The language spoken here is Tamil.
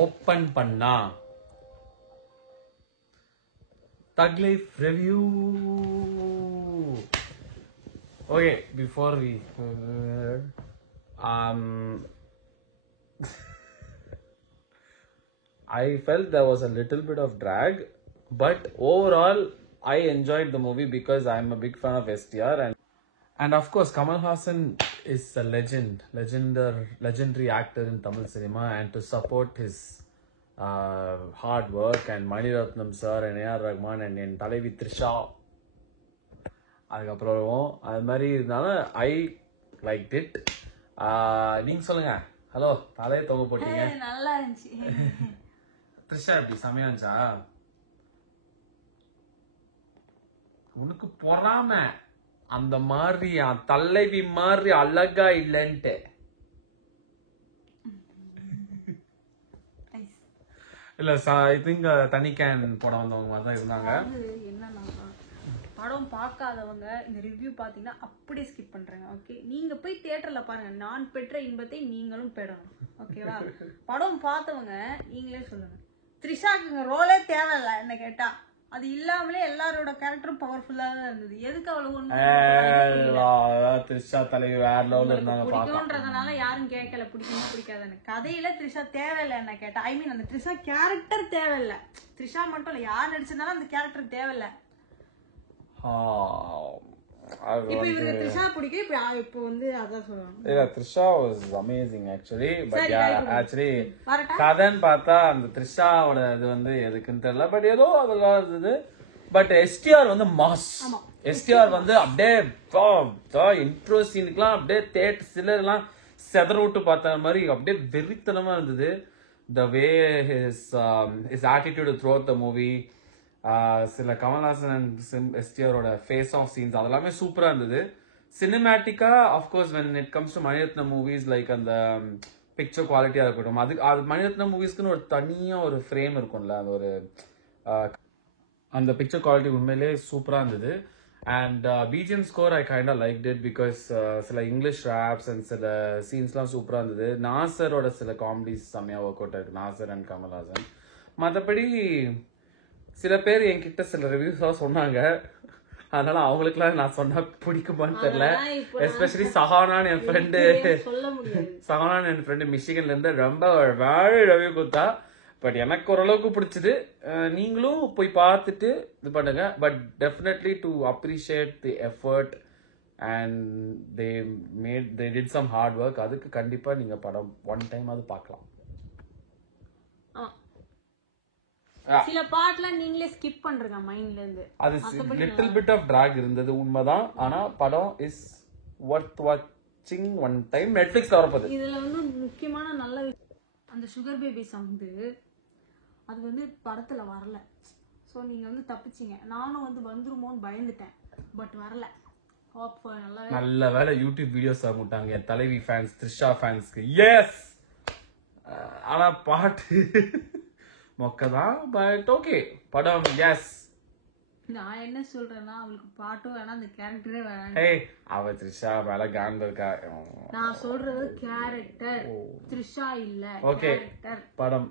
ஓப்பன் பண்ணா Thug Life review. Okay, before we I felt there was a little bit of drag, but overall I enjoyed the movie because I'm a big fan of STR, and of course Kamal Haasan is a legendary actor in Tamil cinema, and to support his hard work and Mani Ratnam sir and A.R. Rahman and in Talevi Trisha அதுக்கப்புறம் அது மாதிரி இருந்தாலும் ஐ லைக் இட். நீங்க சொல்லுங்க. ஹலோ, தலையை தொங்க போட்டீங்க, நல்லா இருந்துச்சு. த்ரிஷா எப்படி செமையா இருந்துச்சா? உனக்கு பொறாம அந்த மாதிரி தலைவி மாதிரி அழகா இல்லன்ட்டு இல்ல. ஐ திங்க் தனி கேன் போட வந்தவங்க மாதிரி தான் இருந்தாங்க. என்னன்னா, படம் பார்க்காதவங்க இந்த ரிவ்யூ பார்த்தீங்கன்னா அப்படியே ஸ்கிப் பண்றாங்க. ஓகே, நீங்க போய் தியேட்டர்ல பாருங்க. நான் பெற்ற இன்பத்தை நீங்களும் பெறணும். ஓகேவா? படம் பார்த்தவங்க நீங்களே சொல்லுங்க. த்ரிஷாக்கு ரோலே தேவையில்ல என்ன கேட்டா. அது இல்லாமலே எல்லாரோட கேரக்டரும் பவர்ஃபுல்லா தான் இருந்தது. எதுக்கு அவ்வளவு த்ரிஷா தலைவி வேற லெவல்ல இருந்தாங்க. பிடிக்கும்ன்றதுனால யாரும் கேட்கல பிடிக்கும் பிடிக்காதுன்னு. கதையில த்ரிஷா தேவையில்லை என்ன கேட்டா. ஐ மீன் அந்த த்ரிஷா கேரக்டர் தேவையில்ல. த்ரிஷா மட்டும் இல்ல, யார் நடிச்சதுனாலும் அந்த கேரக்டர் தேவையில்ல. இப்போ இவங்க த்ரிஷா பிடிக்கும். இப்போ வந்து அதான் சொல்றாங்க. இல்ல, Trisha was amazing actually. But actually கதைன்னு பார்த்தா அந்த த்ரிஷாவோட இது வந்து எதுக்குன்னு தெரியல. பட் ஏதோ அதெல்லாம் இருந்தது. பட் எஸ்டிஆர் வந்து மாஸ். எஸ்டிஆர் வந்து அப்படியே இன்ட்ரோ சீனுக்குலாம் அப்படியே தேட்டர் சிலர்லாம் செதற விட்டு பார்த்த மாதிரி அப்படியே வெறித்தனமா இருந்தது. த வே his attitude throughout the movie, சில கமல்ஹாசன் அண்ட் எஸ்டிஆரோட ஃபேஸ் ஆஃப் சீன்ஸ் அதெல்லாமே சூப்பரா இருந்தது. சினிமேட்டிக்கா of course when it comes to Mani Ratnam movies like அந்த பிக்சர் குவாலிட்டியா இருக்கட்டும், அது மணிரத்னம் மூவிஸ்க்குன்னு ஒரு தனியா ஒரு ஃப்ரேம் இருக்கும்ல, அது ஒரு அந்த பிக்சர் குவாலிட்டி உண்மையிலே சூப்பரா இருந்தது. And BGM score I kind of like it because சில இங்கிலீஷ் ராப்ஸ் அண்ட் சில சீன்ஸ்லாம் சூப்பரா இருந்தது. நாசரோட சில காமெடிஸ் செம்மையா ஒர்க் அவுட் ஆயிருக்கு, நாசர் அண்ட் கமல்ஹாசன். மற்றபடி சில பேர் என்கிட்ட சில ரிவ்யூஸாக சொன்னாங்க, அதனால அவங்களுக்குலாம் நான் சொன்னா பிடிக்குமான்னு தெரியல. எஸ்பெஷலி சஹானான்னு என் ஃப்ரெண்டு மிஷிகன்ல இருந்து ரொம்ப வேற ரிவ்யூ கொடுத்தா. பட் எனக்கு ஓரளவுக்கு பிடிச்சது. நீங்களும் போய் பார்த்துட்டு இது பண்ணுங்க. But definitely to appreciate the effort and they did some hard work. அதுக்கு கண்டிப்பா நீங்க படம் ஒன் டைம் அது பார்க்கலாம். சில பார்ட்லாம் நீங்களே ஸ்கிப் பண்றீங்க மைண்ட்ல இருந்து. அது லிட்டில் பிட் ஆஃப் டிராக் இருந்தது உண்மைதான். ஆனா படம் இஸ் வர்த் வாட்சிங் ஒன் டைம். நெட்ஃபிளிக்ஸ்ல வரப்போகுது. இதுல வந்து முக்கியமான நல்ல அந்த சுகர் பேபி சாங் அது வந்து படத்துல வரல. சோ நீங்க வந்து தப்பிச்சீங்க. நானும் வந்து வந்துருமோன்னு பயந்துட்டேன். பட் வரல. நல்ல வேலை யூடியூப் வீடியோஸ் ஆகிட்டாங்க என் தலைவி ஃபேன்ஸ், த்ரிஷா ஃபேன்ஸ்க்கு. எஸ், ஆனா பாட்டு மொக்கதான். பட் ஓகே, படம் எஸ். நான் என்ன சொல்றேன்னா, அவளுக்கு பாட்டும் வேணாம், அந்த கேரக்டரே வேணாம். ஏய், அவ த்ரிஷா மேல காண்ட் இருக்கா. நான் சொல்றது கேரக்டர், த்ரிஷா இல்ல. ஓகே, படம்